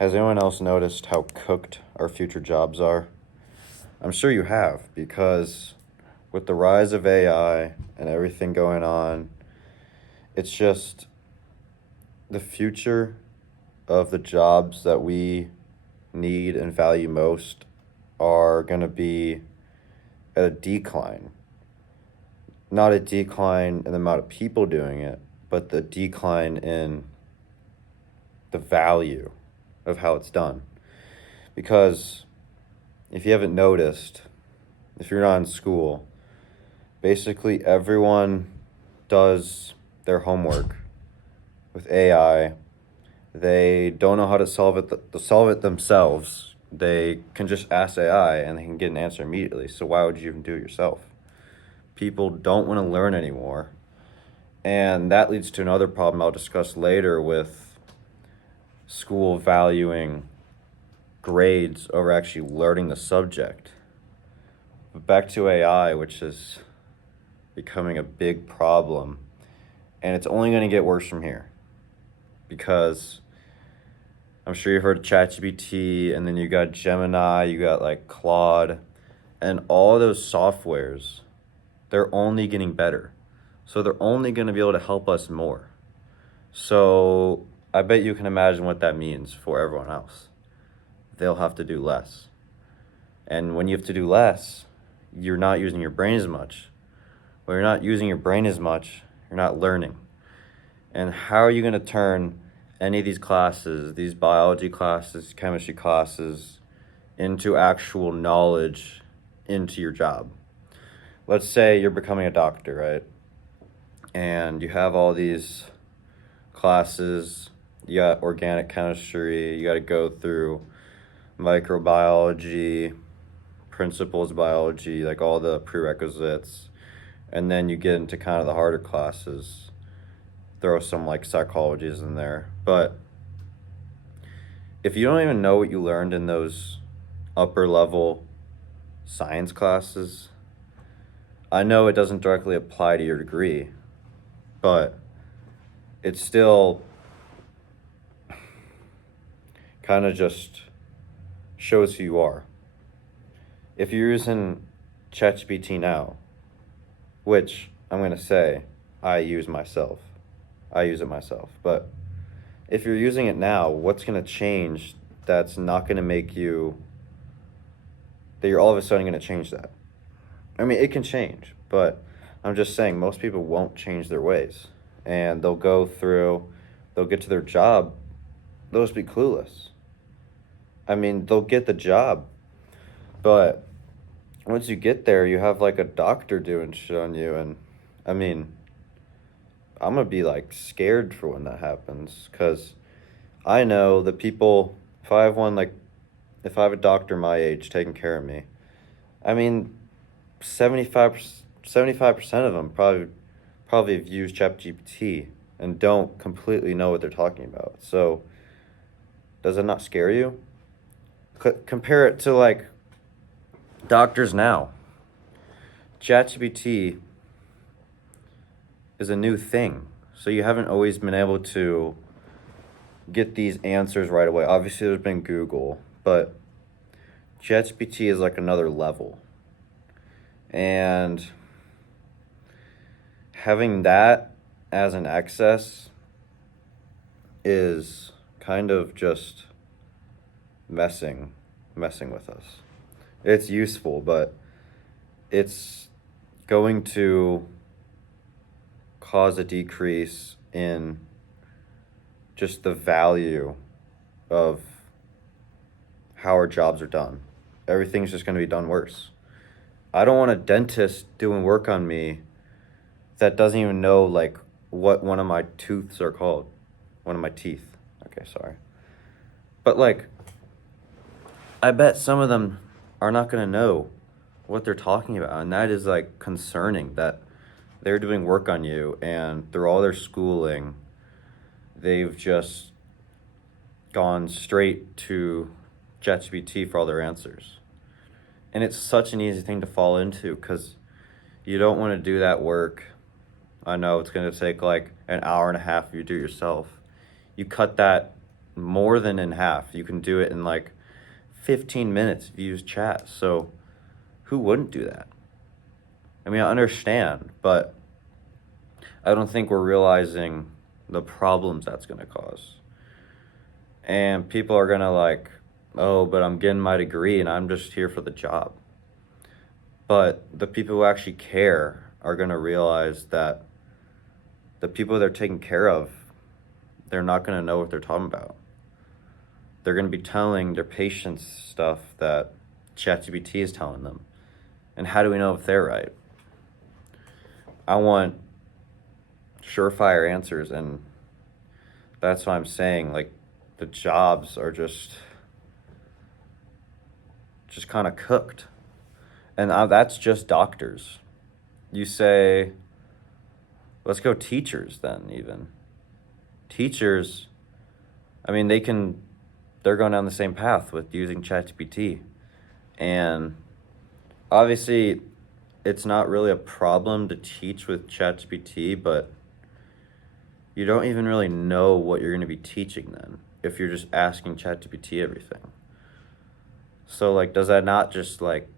Has anyone else noticed how cooked our future jobs are? I'm sure you have, because with the rise of AI and everything going on, it's just the future of the jobs that we need and value most are going to be at a decline. Not a decline in the amount of people doing it, but the decline in the value of how it's done. Because if you haven't noticed, if you're not in school, basically everyone does their homework with AI. They don't know how to solve it themselves. They can just ask AI and they can get an answer immediately. So why would you even do it yourself? People don't want to learn anymore. And that leads to another problem I'll discuss later with school valuing grades over actually learning the subject. But back to AI, which is becoming a big problem. And it's only going to get worse from here. Because I'm sure you've heard of ChatGPT, and then you got Gemini, you got like Claude, and all those softwares, they're only getting better. So they're only going to be able to help us more. So I bet you can imagine what that means for everyone else. They'll have to do less. And when you have to do less, you're not using your brain as much. When you're not using your brain as much, you're not learning. And how are you going to turn any of these classes, these biology classes, chemistry classes, into actual knowledge into your job? Let's say you're becoming a doctor, right? And you have all these classes. You got organic chemistry. You got to go through microbiology, principles of biology, like all the prerequisites. And then you get into kind of the harder classes. Throw some like psychologies in there. But if you don't even know what you learned in those upper level science classes, I know it doesn't directly apply to your degree, but it still kind of just shows who you are. If you're using ChatGPT now, which I'm going to say I use it myself, but if you're using it now, what's going to change that's not going to make you, that you're all of a sudden going to change that? I mean, it can change, but I'm just saying most people won't change their ways. And they'll get to their job, they'll just be clueless. I mean, they'll get the job, but once you get there, you have like a doctor doing shit on you. And I mean, I'm going to be like scared for when that happens, because I know the people, if I have a doctor my age taking care of me, I mean, 75% of them probably have used ChatGPT and don't completely know what they're talking about. So does it not scare you? Compare it to like doctors now. ChatGPT is a new thing. So you haven't always been able to get these answers right away. Obviously there's been Google, but ChatGPT is like another level. And having that as an excess is kind of just messing with us. It's useful, but it's going to cause a decrease in just the value of how our jobs are done. Everything's just going to be done worse. I don't want a dentist doing work on me that doesn't even know like what one of my tooths are called. One of my teeth. Okay, sorry. But like, I bet some of them are not going to know what they're talking about. And that is like concerning, that they're doing work on you and through all their schooling, they've just gone straight to ChatGPT for all their answers. And it's such an easy thing to fall into, because you don't want to do that work. I know it's going to take like an hour and a half if you do it yourself. You cut that more than in half. You can do it in like 15 minutes if you use chat. So who wouldn't do that? I mean, I understand, but I don't think we're realizing the problems that's going to cause. And people are going to like, oh, but I'm getting my degree and I'm just here for the job. But the people who actually care are going to realize that the people they're taking care of, they're not going to know what they're talking about. They're going to be telling their patients stuff that ChatGPT is telling them. And how do we know if they're right? I want surefire answers, and that's why I'm saying, like, the jobs are just kind of cooked. And that's just doctors. You say, let's go teachers then, even. Teachers, I mean, they're going down the same path with using ChatGPT. And obviously, it's not really a problem to teach with ChatGPT, but you don't even really know what you're going to be teaching then if you're just asking ChatGPT everything. So, like, does that not just, like,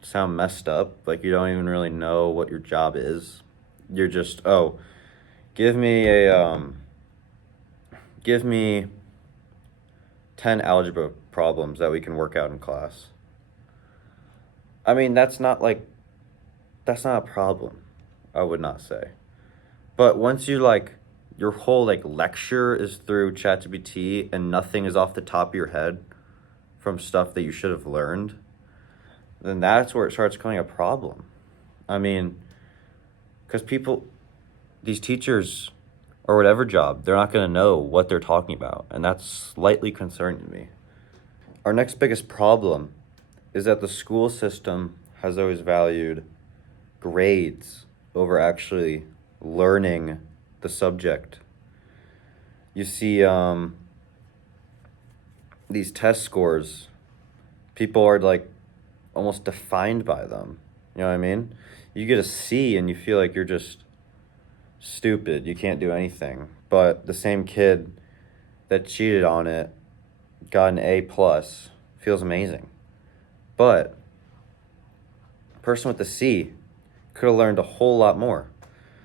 sound messed up? Like, you don't even really know what your job is. You're just, oh, give me 10 algebra problems that we can work out in class. I mean, that's not a problem, I would not say. But once you, like, your whole, like, lecture is through ChatGPT and nothing is off the top of your head from stuff that you should have learned, then that's where it starts becoming a problem. I mean, because these teachers or whatever job, they're not going to know what they're talking about, and that's slightly concerning to me. Our next biggest problem is that the school system has always valued grades over actually learning the subject. You see these test scores, people are like almost defined by them. You know what I mean? You get a C and you feel like you're just stupid. You can't do anything. But the same kid that cheated on it got an A plus, feels amazing. But the person with the C could have learned a whole lot more.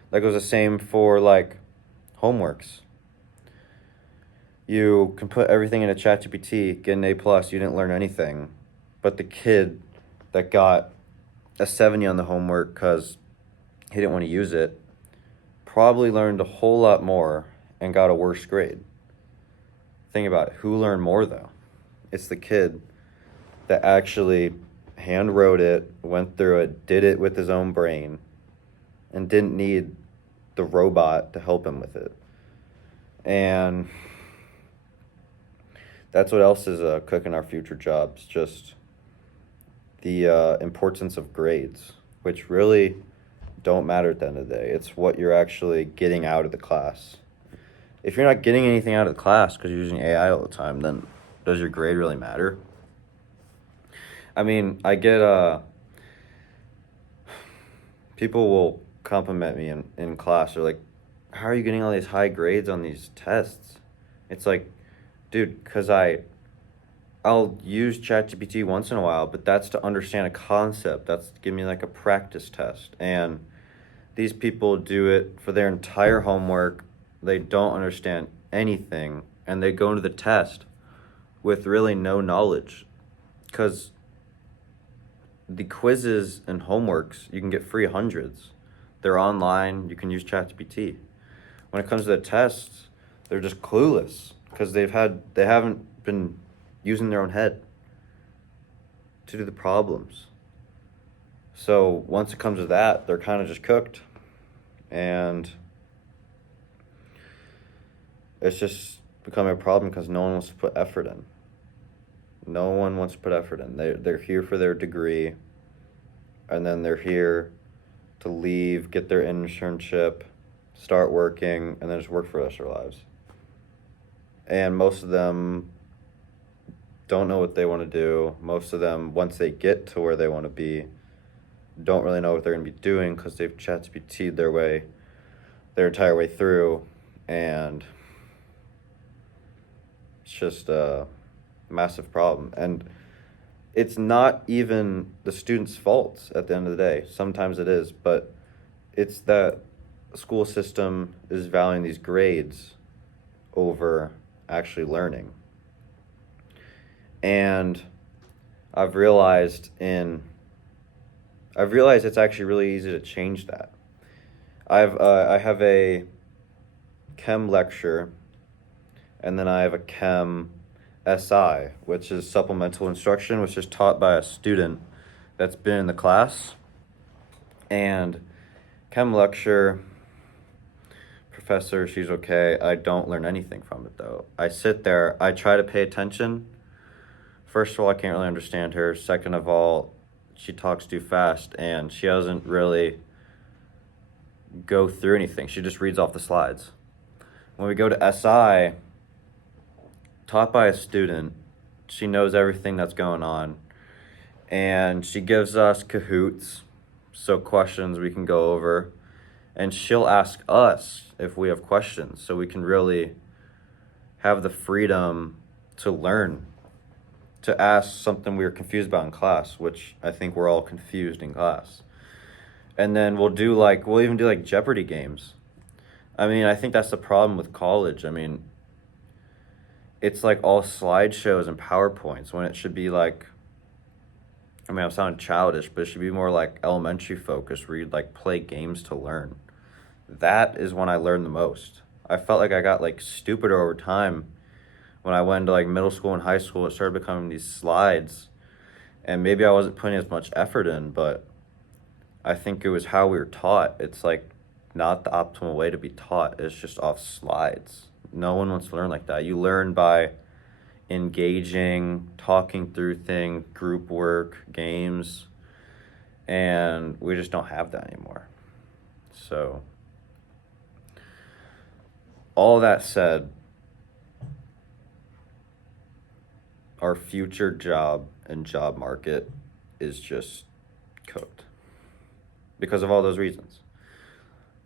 That goes the same for like homeworks. You can put everything in a ChatGPT, get an A plus, you didn't learn anything. But the kid that got a 70 on the homework because he didn't want to use it probably learned a whole lot more and got a worse grade. Think about it. Who learned more though? It's the kid that actually hand wrote it, went through it, did it with his own brain, and didn't need the robot to help him with it. And that's what else is cooking our future jobs, just the importance of grades, which really don't matter at the end of the day. It's what you're actually getting out of the class. If you're not getting anything out of the class because you're using AI all the time, then does your grade really matter? I mean, I get people will compliment me in class. They're like, how are you getting all these high grades on these tests? It's like, dude, because I'll use ChatGPT once in a while, but that's to understand a concept. That's to give me like a practice test. And these people do it for their entire homework. They don't understand anything, and they go into the test with really no knowledge. Because the quizzes and homeworks, you can get free hundreds. They're online. You can use ChatGPT. When it comes to the tests, they're just clueless because they haven't been using their own head to do the problems. So once it comes to that, they're kind of just cooked. And it's just becoming a problem because no one wants to put effort in. No one wants to put effort in. They're here for their degree, and then they're here to leave, get their internship, start working, and then just work for the rest of their lives. And most of them don't know what they want to do. Most of them, once they get to where they want to be, don't really know what they're going to be doing because they've ChatGPT'd their entire way through, and It's just a massive problem. And it's not even the students' faults at the end of the day. Sometimes it is, but it's that school system is valuing these grades over actually learning. And I've realized it's actually really easy to change that. I have a chem lecture, and then I have a chem SI, which is supplemental instruction, which is taught by a student that's been in the class. And chem lecture professor, she's okay. I don't learn anything from it though. I sit there, I try to pay attention. First of all, I can't really understand her. Second of all, she talks too fast and she doesn't really go through anything. She just reads off the slides. When we go to SI, taught by a student, she knows everything that's going on. And she gives us Kahoots, so questions we can go over. And she'll ask us if we have questions, so we can really have the freedom to learn, to ask something we were confused about in class, which I think we're all confused in class. And then we'll even do like Jeopardy games. I mean, I think that's the problem with college. I mean, it's like all slideshows and PowerPoints when it should be like, I mean, I'm sounding childish, but it should be more like elementary focused where you'd like play games to learn. That is when I learned the most. I felt like I got like stupider over time. When I went to like middle school and high school, it started becoming these slides. And maybe I wasn't putting as much effort in, but I think it was how we were taught. It's like not the optimal way to be taught. It's just off slides. No one wants to learn like that. You learn by engaging, talking through things, group work, games, and we just don't have that anymore. So, all that said, our future job and job market is just cooked because of all those reasons.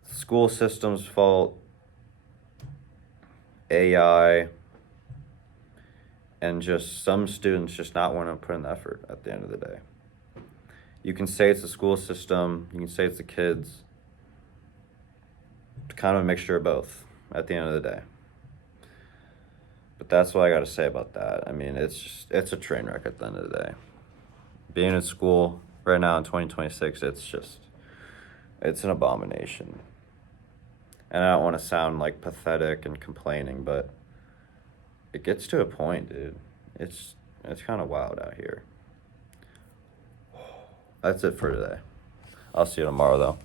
School system's fault, AI, and just some students just not wanting to put in the effort at the end of the day. You can say it's the school system, you can say it's the kids. It's kind of a mixture of both at the end of the day. But that's what I got to say about that. I mean, it's a train wreck at the end of the day. Being in school right now in 2026, it's an abomination. And I don't want to sound like pathetic and complaining, but it gets to a point, dude. It's kind of wild out here. That's it for today. I'll see you tomorrow, though.